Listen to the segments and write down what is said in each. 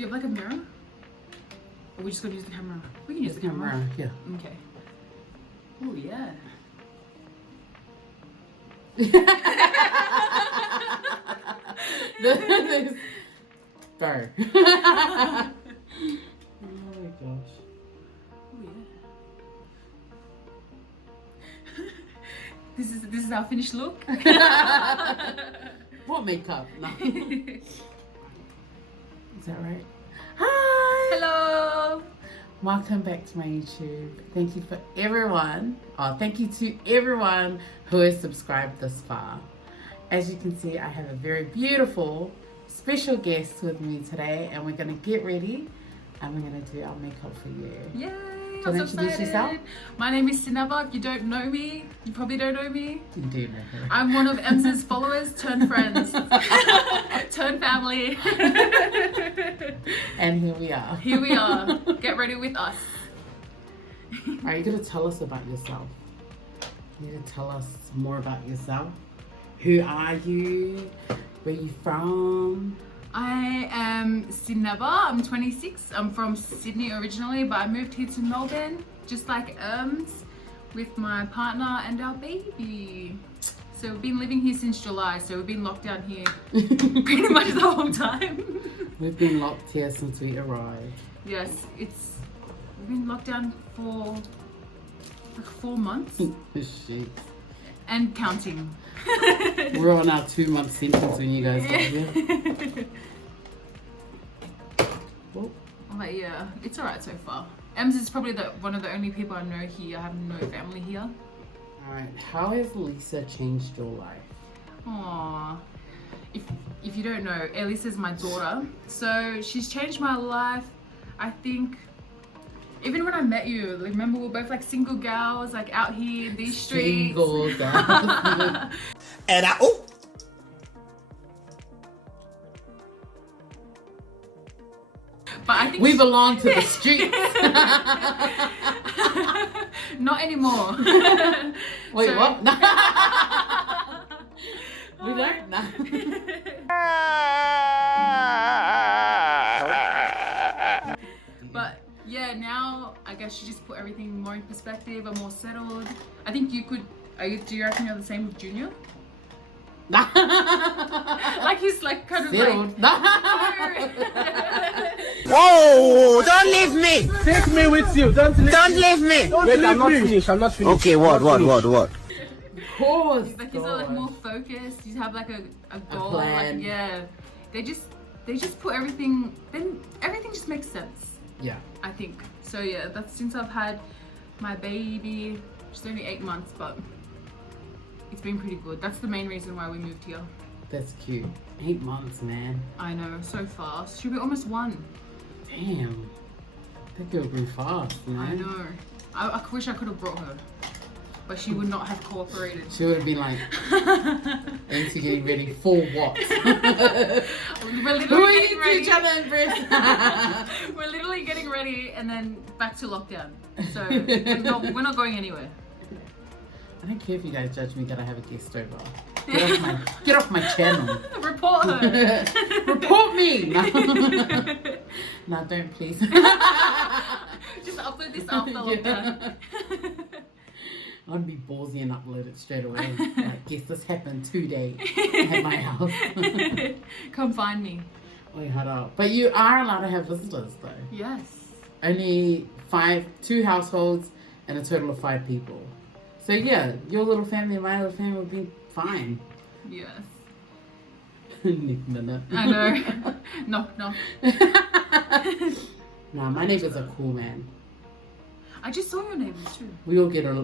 you have like a mirror? Or we just gonna use the camera? We can use the camera. Yeah. Okay. Oh yeah. Go. Oh my gosh. Oh yeah. This is our finished look. What makeup? No. Is that right? Hi. Hello. Welcome back to my YouTube. Thank you for everyone. Thank you to everyone who has subscribed this far. As you can see, I have a very beautiful, special guest with me today, and we're gonna get ready and we're gonna do our makeup for you. Yay. Do you want to introduce yourself? My name is Sinava. If you don't know me, you probably don't know me. You do know her. I'm one of Emsa's followers turned friends, turned family. And here we are. Here we are. Get ready with us. Are you gonna tell us about yourself? You need to tell us more about yourself. Who are you? Where you from? I am Sinava. I'm 26. I'm from Sydney originally, but I moved here to Melbourne, just like Ems, with my partner and our baby. So we've been living here since July, so we've been locked down here pretty much the whole time. We've been locked here since we arrived. Yes, we've been locked down for like 4 months Shit. and counting. We're on our 2-month sentence when you guys got here. Oh, But yeah, it's alright so far. Ems is probably one of the only people I know here. I have no family here. alright. How has Lisa changed your life? Aww. If you don't know, Elisa's my daughter. So she's changed my life. I think even when I met you, like, remember we were both like single gals, like out here in these streets. Single girl. And But I think We belong to the streets. not anymore. Wait, So- what? We don't know. But yeah, now I guess she just put everything more in perspective and more settled. I think you could. Do you reckon you're the same with Junior? Like he's like kind of Settled. like. whoa! Don't leave me! Take me with you. Don't leave Don't leave me! Wait, I'm not finished. I'm not finished. Okay, what? Of course. Like he's like more focused. You have like a goal. plan. Like, yeah, they just put everything. Then everything just makes sense. Yeah. I think so. Yeah, that's since I've had my baby. She's only 8 months, but it's been pretty good. That's the main reason why we moved here. That's cute. 8 months, man. I know, so fast. She'll be almost 1. Damn. That girl grew fast, you know? I know. I wish I could have brought her, but she would not have cooperated. She would have been like, into getting ready for what? We're Who literally are getting you to ready. each other in breast? We're literally getting ready and then back to lockdown. So we're not going anywhere. I don't care if you guys judge me that I have a guest over. Get off my channel. Report her. Report me. No, no, don't please. Just upload this after Yeah. lockdown. I'd be ballsy and upload it straight away. Like, guess this happened today at my house. Come find me. Oh, head up. But you are allowed to have visitors though. Yes. Only 2 households and a total of 5 people. So yeah, your little family and my little family would be fine. Yes. Nick minute. I know. Knock knock. Nah, my neighbors are cool, man. I just saw your neighbors too. We all get away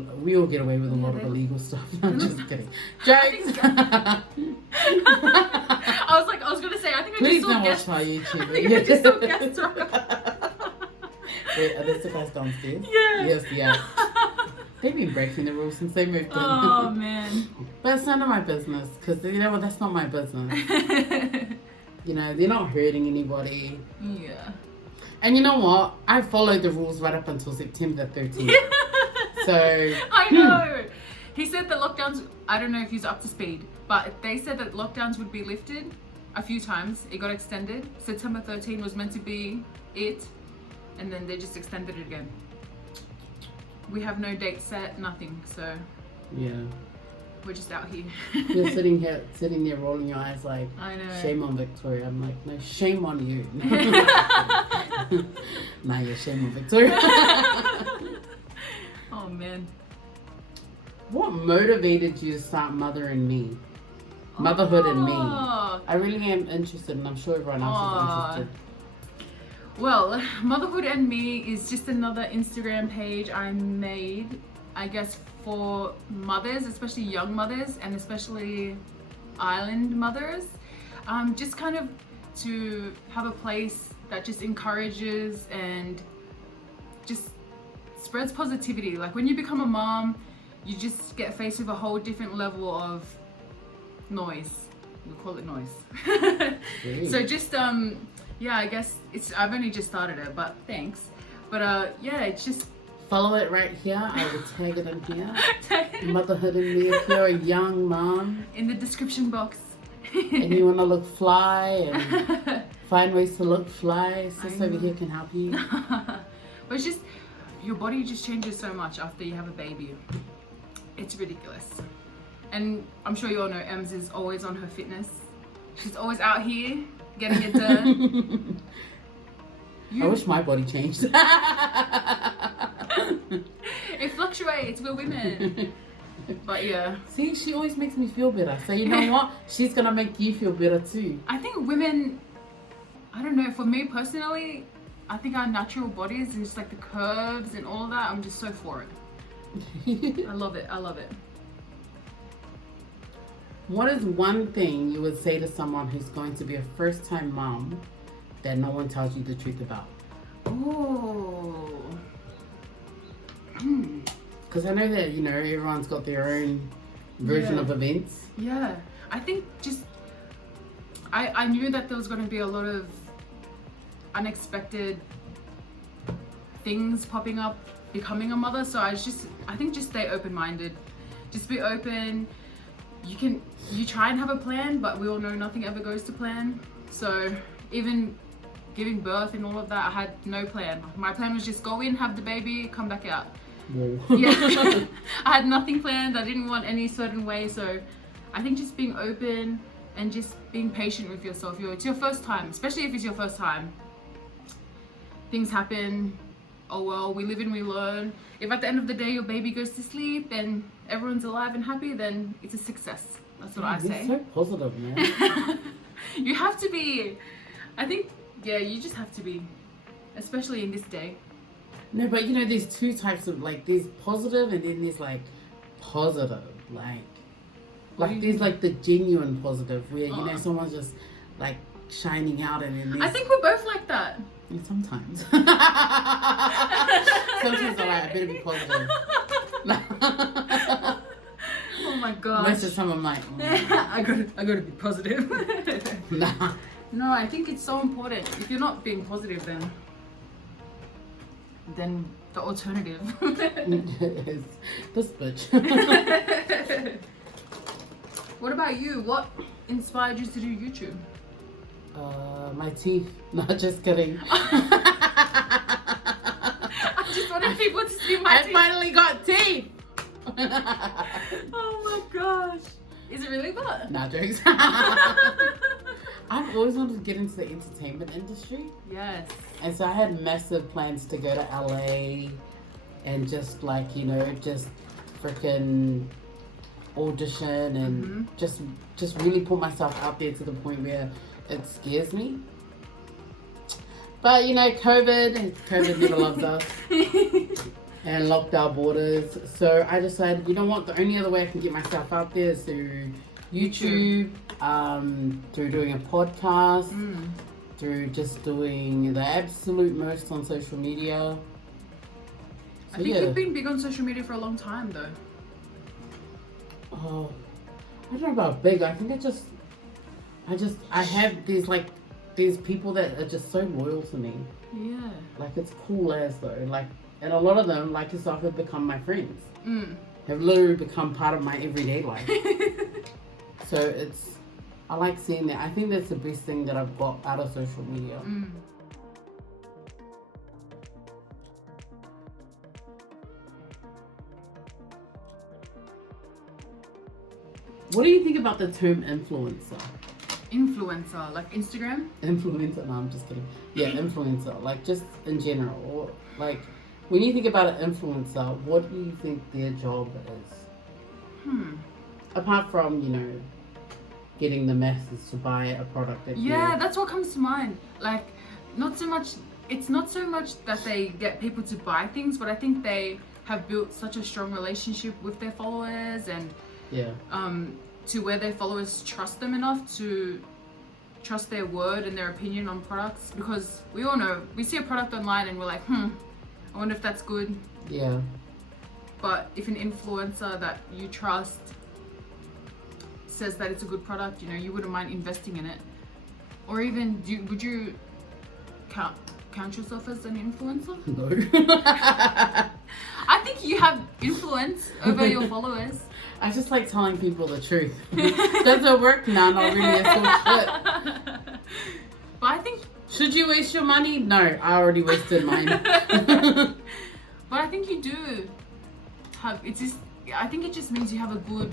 with a lot of they- illegal stuff. I'm just kidding. Jokes. I was gonna say, I think I Please just saw don't watch guests. my I YouTube. think I just saw guests rock up. Wait, are those the guys downstairs? Yeah. Yes, yeah. They've been breaking the rules since they moved in. Oh man. But it's none of my business, because you know what, that's not my business. You know, they're not hurting anybody. Yeah. And you know what? I followed the rules right up until September 13th. So I know. He said the lockdowns, I don't know if he's up to speed, but they said that lockdowns would be lifted a few times. It got extended. September 13 was meant to be it, and then they just extended it again. We have no date set, nothing, so Yeah. we're just out here. You're sitting there rolling your eyes like, I know. shame on Victoria. I'm like, no, shame on you. Nah, yeah, shame on Victoria. Oh man. What motivated you to start Motherhood and Me? Oh. I really am interested, and I'm sure everyone else is interested. Well, Motherhood and Me is just another Instagram page I made, I guess, for mothers, especially young mothers, and especially island mothers. Just kind of to have a place that just encourages and just spreads positivity. Like when you become a mom, you just get faced with a whole different level of noise. We call it noise. So just yeah, I guess I've only just started it, but thanks. But yeah, it's just Follow it right here. I will tag it in here. Motherhood and Me. If you're a young mom in the description box. and you want to look fly and find ways to look fly, sis over here can help you. But it's just, your body just changes so much after you have a baby. It's ridiculous. And I'm sure you all know Ems is always on her fitness. She's always out here getting it done. I wish my body changed. It fluctuates, we're women. But yeah. See, she always makes me feel better. So you know what? She's gonna make you feel better too. I think women, I don't know, for me personally, I think our natural bodies and just like the curves and all of that, I'm just so for it. I love it, I love it. What is one thing you would say to someone who's going to be a first-time mom that no one tells you the truth about? Oh. Because I know that, you know, everyone's got their own version of events. Yeah. I think just, I knew that there was going to be a lot of unexpected things popping up becoming a mother. So I think just stay open-minded. Just be open. You try and have a plan, but we all know nothing ever goes to plan. So even giving birth and all of that, I had no plan. My plan was just go in, have the baby, come back out. Whoa. Yeah. I had nothing planned. I didn't want any certain way. So I think just being open and just being patient with yourself. It's your first time, especially if it's your first time. Things happen. Oh well, we live and we learn. If at the end of the day your baby goes to sleep and everyone's alive and happy, then it's a success. That's what I say. You're so positive, man. You have to be. I think, yeah, you just have to be, especially in this day. No, but you know, there's two types of, like, there's positive and then there's like positive, like there's like the genuine positive where, you know, someone's just like shining out, and then I think we're both like that. And sometimes. Sometimes I'm like, I better be positive. Oh my gosh. Most of the time I'm like, I gotta be positive. nah. No, I think it's so important. If you're not being positive, then the alternative. This bitch. What about you? What inspired you to do YouTube? My teeth. No, just kidding. I just wanted people to see my teeth. I finally got teeth. Oh my gosh. Is it really bad? Nah, jokes. I've always wanted to get into the entertainment industry. Yes. And so I had massive plans to go to LA and just like, you know, just freaking audition and just really put myself out there to the point where it scares me. But you know, COVID never loves us and locked our borders. So I decided, you know what, the only other way I can get myself out there is through YouTube, through doing a podcast, through just doing the absolute most on social media. I think you've been big on social media for a long time though. Oh, I don't know about big. I think I have these people that are just so loyal to me. Yeah. Like, it's cool as though. Like, and a lot of them, like yourself, have become my friends. Have literally become part of my everyday life. So I like seeing that. I think that's the best thing that I've got out of social media. What do you think about the term influencer? Influencer, like Instagram? Influencer? No, I'm just kidding. Yeah, influencer. Like just in general. Or, like when you think about an influencer, what do you think their job is? Apart from, you know, getting the masses to buy a product that Yeah, that's what comes to mind. Like, it's not so much that they get people to buy things, but I think they have built such a strong relationship with their followers and to where their followers trust them enough to trust their word and their opinion on products. Because we all know, we see a product online and we're like, I wonder if that's good. Yeah. But if an influencer that you trust says that it's a good product, you know, you wouldn't mind investing in it. Or even, would you count yourself as an influencer? No. I think you have influence over your followers. I just like telling people the truth. Does it work? No, not really. It's all shit. But I think... Should you waste your money? No, I already wasted mine. But I think you do have... I think it just means you have a good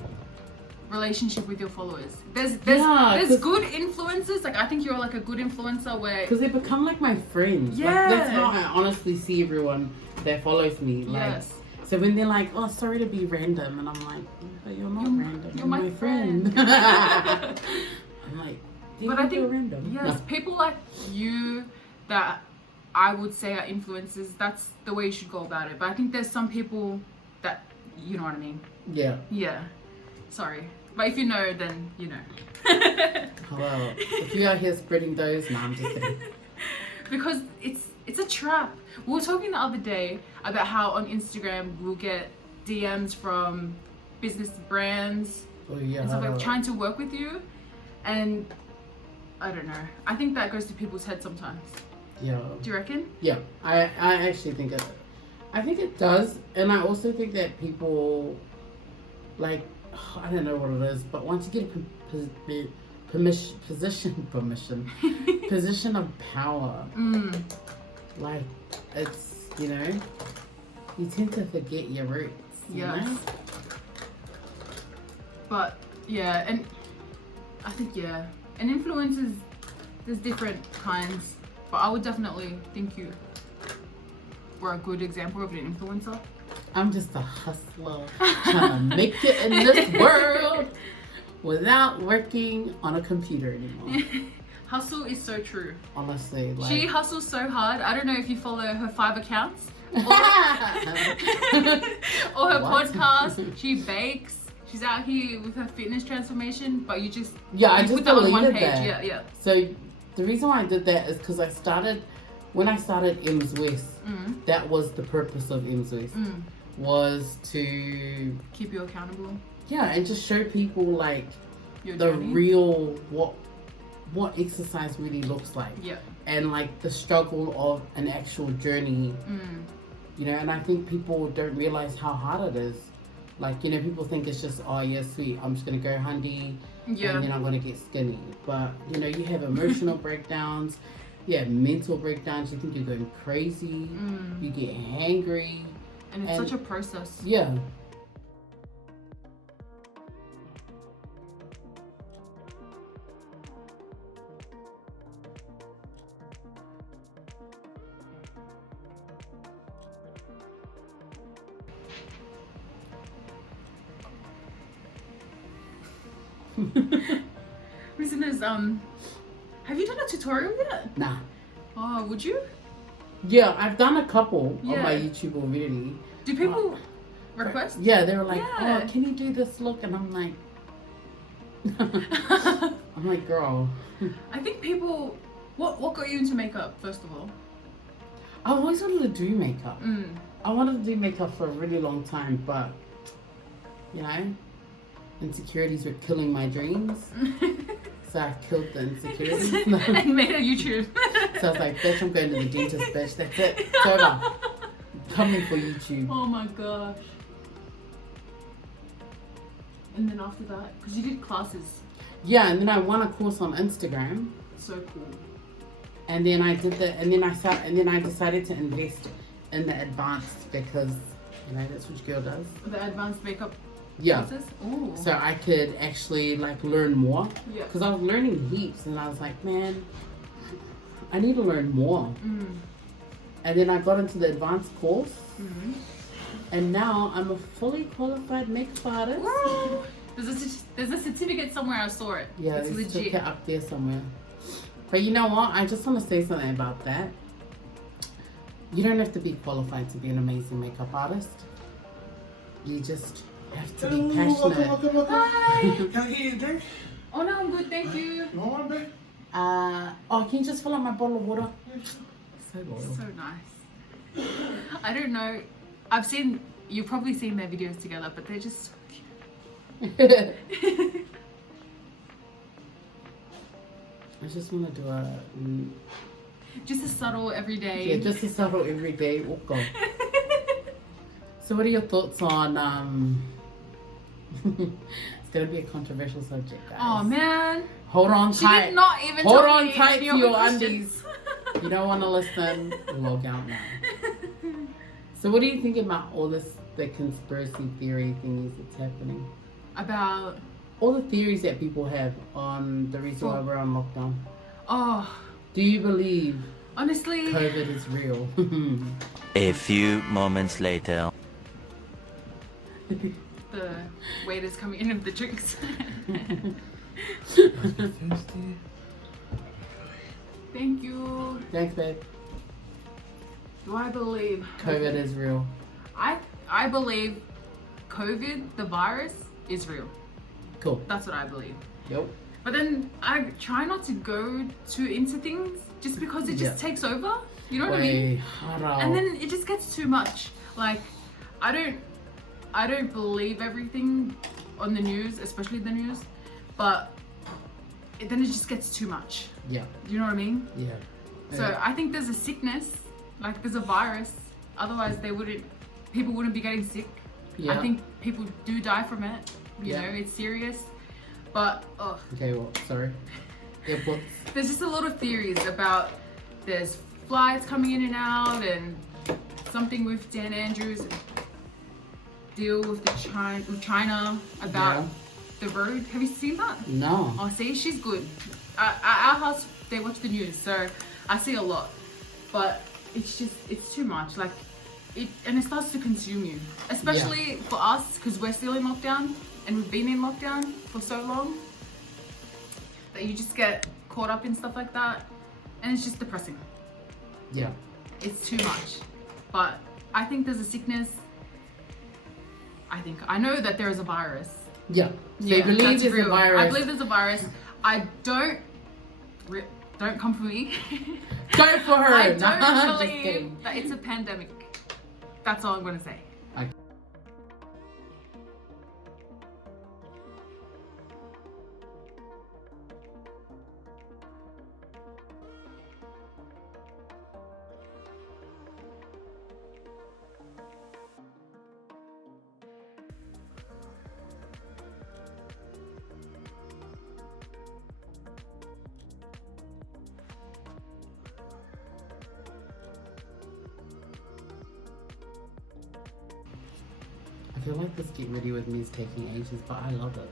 relationship with your followers. There's good influencers. Like, I think you're like a good influencer where... Because they become like my friends. Yeah. Like, that's how I honestly see everyone that follows me. Like, yes. So when they're like, oh, sorry to be random. And I'm like, but you're not random. You're my friend. I'm like, do you but think I think, you're random? yes, people like you that I would say are influencers, that's the way you should go about it. But I think there's some people that, you know what I mean? Yeah. Yeah. Sorry. But if you know, then you know. Hello. If you are here spreading those, no, I'm just kidding. Because it's a trap. We were talking the other day about how on Instagram we'll get DMs from business brands Oh, yeah. and stuff like trying to work with you, and I don't know. I think that goes to people's heads sometimes. Yeah. Do you reckon? Yeah. I actually think it does, and I also think that people like, I don't know what it is, but once you get a position of power, like it's, you know, you tend to forget your roots. Yes. You know? But yeah, and I think and influencers, there's different kinds, but I would definitely think you were a good example of an influencer. I'm just a hustler trying to make it in this world without working on a computer anymore. Hustle is so true. Honestly, like She hustles so hard. I don't know if you follow her 5 accounts or her What? podcast. She bakes. She's out here with her fitness transformation, but you just I you just put that on one deleted page. that. Yeah. So the reason why I did that is because when I started M's West, that was the purpose of M's West, was to Keep you accountable. and just show people like Your the journey. real what exercise really looks like. Yeah. And like the struggle of an actual journey. You know, and I think people don't realize how hard it is. Like, you know, people think it's just, oh yeah, sweet, I'm just gonna go handy and then I'm gonna get skinny. But you know, you have emotional breakdowns, you have mental breakdowns, you think you're going crazy, you get hangry. And it's such a process. Yeah. Listeners, have you done a tutorial yet? Nah. Oh, would you? Yeah, I've done a couple on Yeah. my YouTube already. Do people request? Yeah, they were like, Yeah. oh, can you do this look? And I'm like, I'm like, girl. I think people. What got you into makeup first of all? I always wanted to do makeup. I wanted to do makeup for a really long time, but, you know, insecurities were killing my dreams. So I killed the insecurities. And made a YouTube. So I was like, bitch, I'm going to the dentist, bitch. That's it. It's over. I'm coming for YouTube. Oh my gosh. And then after that, because you did classes. Yeah, and then I won a course on Instagram. So cool. And then I did the, and then I decided to invest in the advanced because, you know, that's what your girl does. The advanced makeup Yeah. courses? Ooh. So I could actually like learn more. Yeah. Because I was learning heaps and I was like, man, I need to learn more. Mm. And then I got into the advanced course. Mm-hmm. And now I'm a fully qualified makeup artist. Woo! There's a certificate somewhere, I saw it. Yeah, it's it's legit. certificate up there somewhere. But you know what? I just want to say something about that. You don't have to be qualified to be an amazing makeup artist. You just have to be passionate. Welcome. Hi! Can I get you a drink? Oh no, I'm good, thank you. No one, babe? Oh, can you just fill up my bottle of water? So loyal. So nice. I don't know. You've probably seen their videos together, but they're just so cute. I just want to do a Just a subtle everyday. yeah, just a subtle everyday walk on. So, what are your thoughts on It's gonna be a controversial subject, guys. Oh man. Hold on She tight. did not even Hold tell on me tight any to of your the questions. undies. You don't want to listen? Log out now. So, what do you think about all the conspiracy theory thingies that's happening? About All the theories that people have on the reason why we're on lockdown. oh, Do you believe honestly, COVID is real? A few moments later. the waiter's coming in with the drinks. Thirsty. Thank you. Thanks, babe. Do I believe COVID is real. I believe COVID, the virus, is real. Cool. That's what I believe. Yep. But then I try not to go too into things just because it just Yeah. takes over. You know what I mean? Harau. And then it just gets too much. Like I don't believe everything on the news, especially the news, but then it just gets too much. Yeah. You know what I mean? Yeah. So I think there's a sickness, like there's a virus. Otherwise, people wouldn't be getting sick. Yeah. I think people do die from it. You Yeah. know, it's serious. But Okay, well, sorry. Airports. there's just a lot of theories about there's flights coming in and out and something with Dan Andrews deal with China about Yeah. the road. Have you seen that? No. Oh, see, she's good. At our house, they watch the news, so I see a lot. But it's too much. Like, and it starts to consume you. Especially for us, because we're still in lockdown, and we've been in lockdown for so long, that you just get caught up in stuff like that, and it's just depressing. Yeah. It's too much. But I think there's a sickness. I know that there is a virus. Yeah. So you believe that's there's a real. virus. I believe there's a virus. I don't come for me. Go for her. I No, don't just believe kidding. that it's a pandemic. That's all I'm gonna say. I feel like this get ready with me is taking ages, but I love it.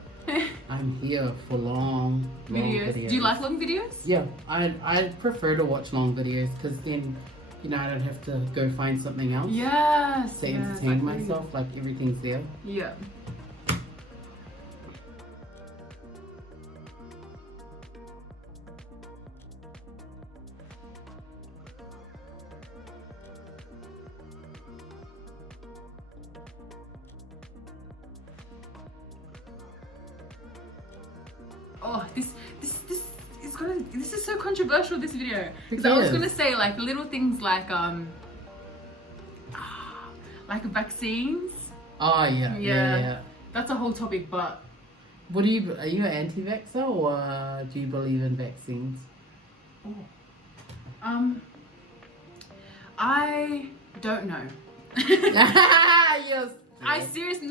I'm here for long videos. Do you like long videos? Yeah, I prefer to watch long videos because then, you know, I don't have to go find something else Yes. to yes, entertain I agree. myself. Like everything's there. Yeah. Oh, this is so controversial, this video. Because I was is. gonna say like little things like vaccines. Oh yeah, yeah. That's a whole topic, but What are you an anti-vaxxer or do you believe in vaccines? I don't know. Yes. I seriously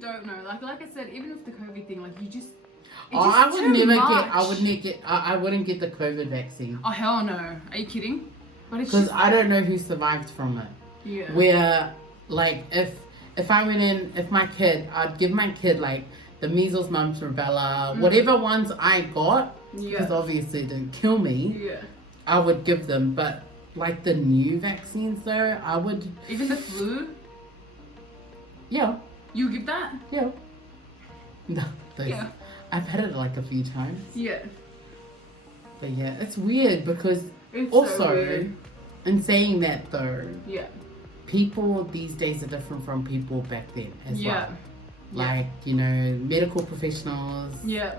don't know. Like I said, even with the COVID thing, like you just Oh, I just would too never much. get. I wouldn't get the COVID vaccine Oh hell no! Are you kidding? But it's because just I don't know who survived from it. yeah. Where like if I went in, if my kid, I'd give my kid like the measles, mumps, rubella, whatever ones I got, because obviously it didn't kill me. Yeah. I would give them, but like the new vaccines though, I would. Even the flu, Yeah, you give that? yeah. No, those, Yeah. I've had it like a few times, Yeah. but yeah, it's weird because It's also, so weird. in saying that though, Yeah. people these days are different from people back then as Yeah. well. Like, you know, medical professionals, Yeah.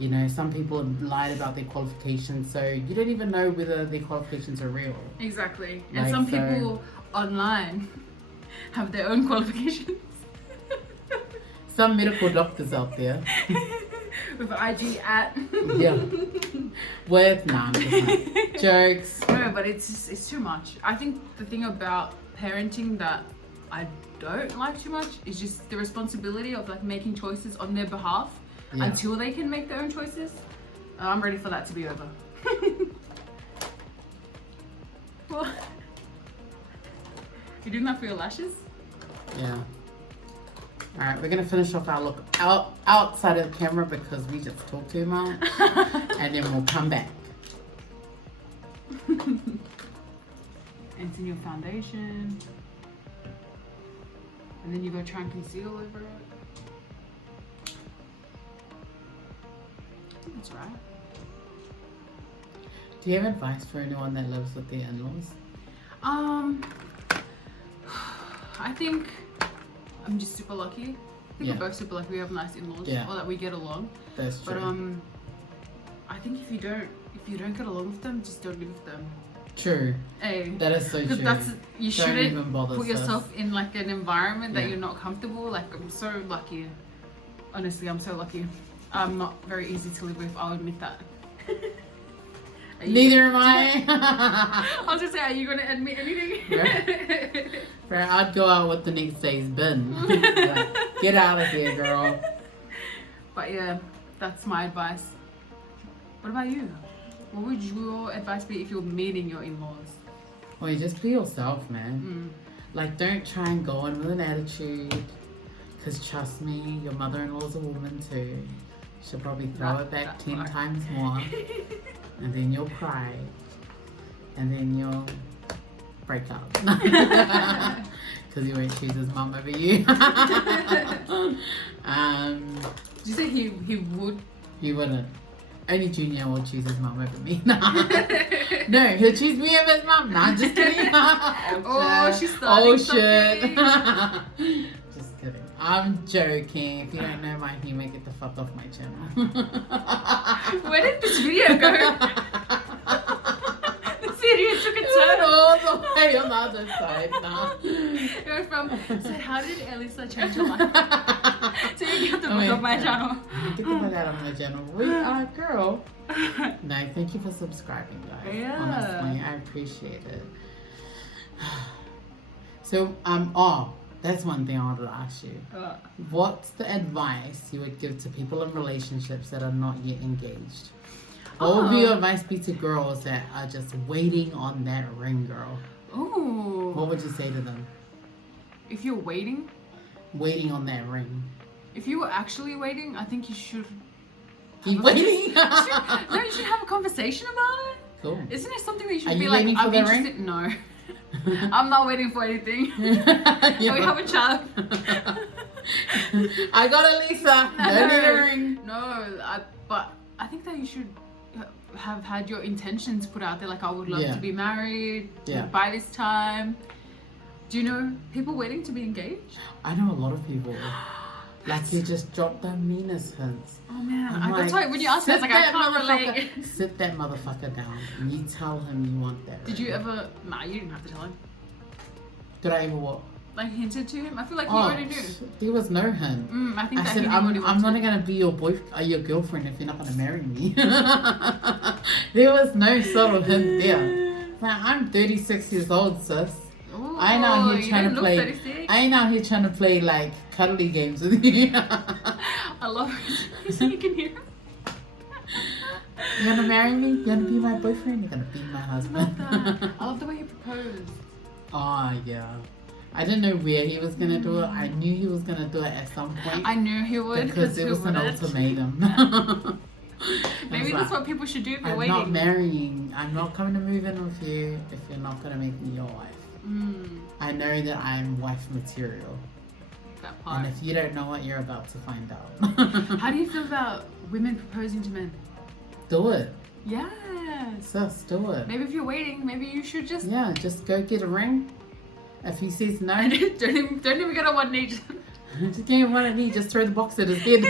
you know, some people lied about their qualifications, so you don't even know whether their qualifications are real. Exactly. And Like, some so- people online have their own qualifications. Some medical doctors out there. With IG at. Yeah. With, nah, I'm just like, jokes. No, but it's too much. I think the thing about parenting that I don't like too much is just the responsibility of like making choices on their behalf Yeah. until they can make their own choices. I'm ready for that to be over. Well, you doing that for your lashes? Yeah. Alright, we're gonna finish off our look outside of the camera because we just talk too much. And then we'll come back. And it's in your foundation. And then you go try and conceal over it. That's right. Do you have advice for anyone that lives with their in-laws? I think I'm just super lucky. I think Yeah. we're both super lucky. We have nice in-laws, Yeah. or that we get along. That's true. But I think if you don't get along with them, just don't live with them. True. Hey, That is so because true. that's you Don't shouldn't even bother, put sis. yourself in like an environment that Yeah. you're not comfortable. Like I'm so lucky. Honestly, I'm so lucky. I'm not very easy to live with. I'll admit that. Are you- Neither am I. I was just say, are you gonna admit anything? Bro, I'd go out with the next day's bin. Like, get out of here, girl. But yeah, that's my advice. What about you? What would your advice be if you're meeting your in-laws? Well, you just be yourself, man. Like, don't try and go in with an attitude. Because trust me, your mother-in-law's a woman too. She'll probably throw it back 10 times more. And then you'll cry. And then you'll break up. Because you won't choose his mum over you. Did you say he would? He wouldn't. Only Junior will choose his mum over me. No, he'll choose me over his mum. Nah, just kidding. Oh, she's starting Oh, something. shit. Just kidding. I'm joking. If you don't know my humor, get the fuck off my channel. Where did this video go? This video took a turn. All the way on the other side. Nah. It went from, so how did Elisa change your life? So you get the book off my channel. Get the fuck out of my channel. We are a girl. No, thank you for subscribing, guys. Yeah. Honestly, I appreciate it. So, that's one thing I wanted to ask you. What's the advice you would give to people in relationships that are not yet engaged? What would your advice be to girls that are just waiting on that ring, girl? Ooh. What would you say to them? If you're waiting, Waiting on that ring. if you were actually waiting, I think you should. Keep waiting. No, you should have a conversation about it. Cool. Isn't it something that you should Are be you like, waiting for I'm the ring? interested? No. I'm not waiting for anything. Yeah. We have a child. I got it, Lisa. No need a ring. No, but I think that you should have had your intentions put out there. Like, I would love Yeah. to be married Yeah. by this time. Do you know people waiting to be engaged? I know a lot of people. Like, you just drop the meanest hints. Oh man, I'm that's like, why when you asked me, I was sit like, I that can't motherfucker- relate. Sit that motherfucker down and you tell him you want that. Did you ring. ever? Nah, you didn't have to tell him. Did I ever what? Like hinted to him. I feel like he already knew. There was no hint. I think I that said, he knew what he I'm wanted. not gonna be your your girlfriend if you're not gonna marry me. There was no subtle hint there. Like, I'm 36 years old, sis. Ooh, I ain't out you here trying don't to look play. 36. I ain't out here trying to play like cuddly games with you. I love it. So you can hear him. You wanna marry me? You wanna be my boyfriend? You're gonna be my husband. I love the way he proposed. Oh yeah. I didn't know where he was gonna do it. I knew he was gonna do it at some point I knew he would because it was an wouldn't? ultimatum. Maybe I was that's what people should do if you're I'm waiting. not marrying. I'm not coming to move in with you if you're not gonna make me your wife. Mm, I know that I'm wife material, that part. and if you don't know what, you're about to find out. How do you feel about women proposing to men? Do it, Yes. sis. Do it. Maybe if you're waiting, maybe you should just Yeah, just go get a ring. If he says no, don't even get on one knee. just give him one and he just throw the box at his head.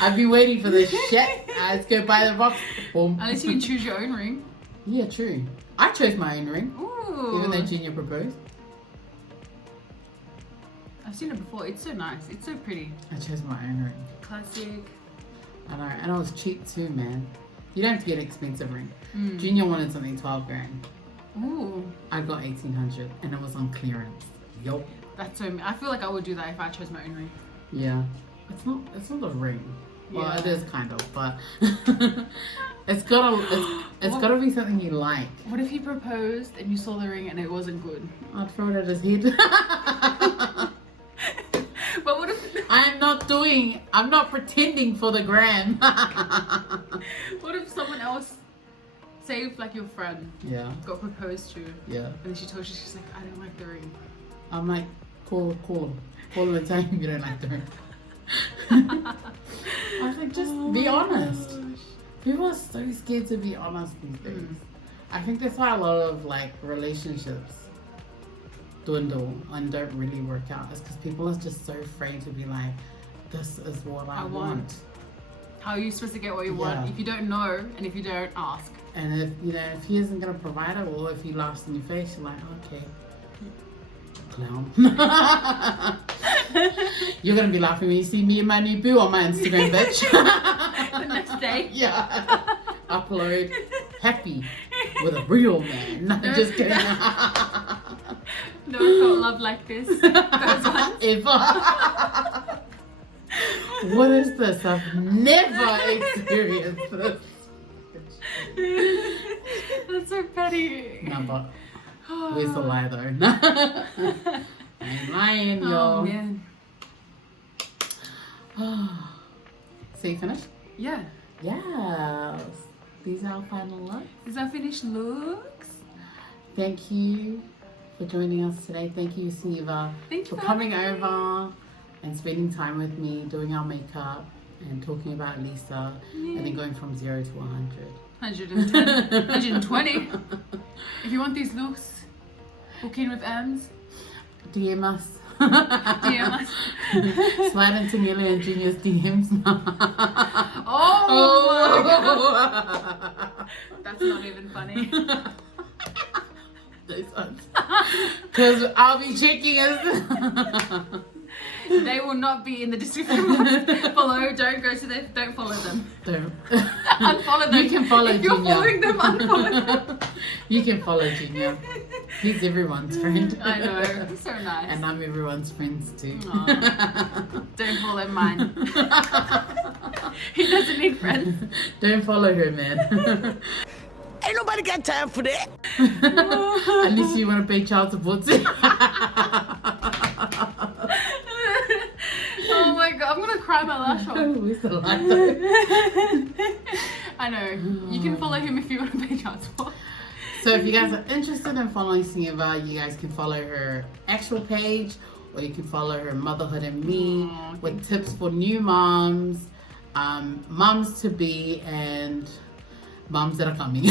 I've been waiting for this shit. Let's go buy the box. Boom. Unless you can choose your own ring. Yeah, true. I chose my own ring, Ooh. even though Junior proposed. I've seen it before. It's so nice. It's so pretty. I chose my own ring. Classic. I know, and it was cheap too, man. You don't have to get an expensive ring. Mm. Junior wanted something 12 grand. Ooh. I got 1800 and it was on clearance. Yup. That's so. I feel like I would do that if I chose my own ring. Yeah. It's not a ring. Well, Yeah. it is kind of, but it's gotta be something you like. What if he proposed and you saw the ring and it wasn't good? I'd throw it at his head. But what if I'm not pretending for the gram. what if someone else, say if like your friend Yeah, got proposed to yeah. and then she told you, she's like, I don't like the ring. I'm like, call him. Call him and tell him you don't like the ring. I was like, just be honest. People are so scared to be honest these days. I think that's why a lot of like relationships dwindle and don't really work out. It's because people are just so afraid to be like, this is what I want. How are you supposed to get what you want Yeah. if you don't know and if you don't ask? And if he isn't gonna provide it, or if he laughs in your face, you're like, okay, clown. You're gonna be laughing when you see me and my new boo on my Instagram, bitch. The next day. Yeah. Upload happy with a real man. No, just kidding. No one felt love like this. Those ones. Ever. What is this? I've never experienced this. That's so petty. No, but where's the lie though? I ain't lying, Oh y'all. man. So you finished? Yeah. Yes. These are our final looks. Is our finished looks? Thank you for joining us today. Thank you, Siva, Thank you for coming over and spending time with me, doing our makeup and talking about Lisa, and then going from 0 to 100. 110, 120. If you want these looks, book in with Ems. DM us. DM us. Slide into Millie and Junior's DMs. Oh, my God. That's not even funny. Because I'll be checking us. They will not be in the description box below. Don't go to them. Don't follow them. Don't. Unfollow them. You can follow if you're Junior. following them, unfollow them. You can follow Junior. He's everyone's friend. I know. He's so nice. And I'm everyone's friends too. Aw. Don't follow mine. He doesn't need friends. Don't follow her, man. Ain't nobody got time for that. Unless you want to pay child support too. Oh my God, I'm gonna cry my lash off. Where's the light though? I know. You can follow him if you want to pay child support. So if you guys are interested in following Siva, you guys can follow her actual page, or you can follow her Motherhood and Me Aw, with tips for new moms, moms to be, and moms that are coming.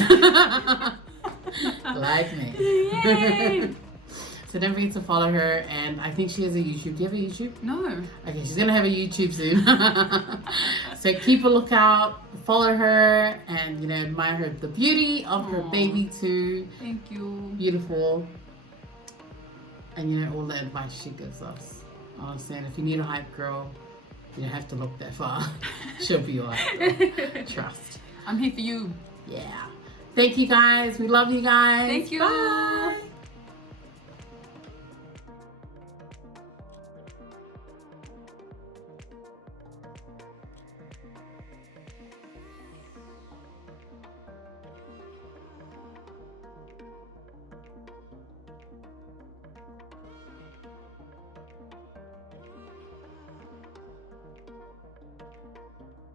Like me. Yay! So don't forget to follow her, and I think she has a YouTube. Do you have a YouTube? No. Okay, she's gonna have a YouTube soon. So keep a lookout, follow her, and admire her, the beauty of her Aw. baby too. Thank you. Beautiful. And all the advice she gives us. Honestly, and if you need a hype girl, you don't have to look that far. She'll be your hype girl. Trust. I'm here for you. Yeah. Thank you guys. We love you guys. Thank you. Bye.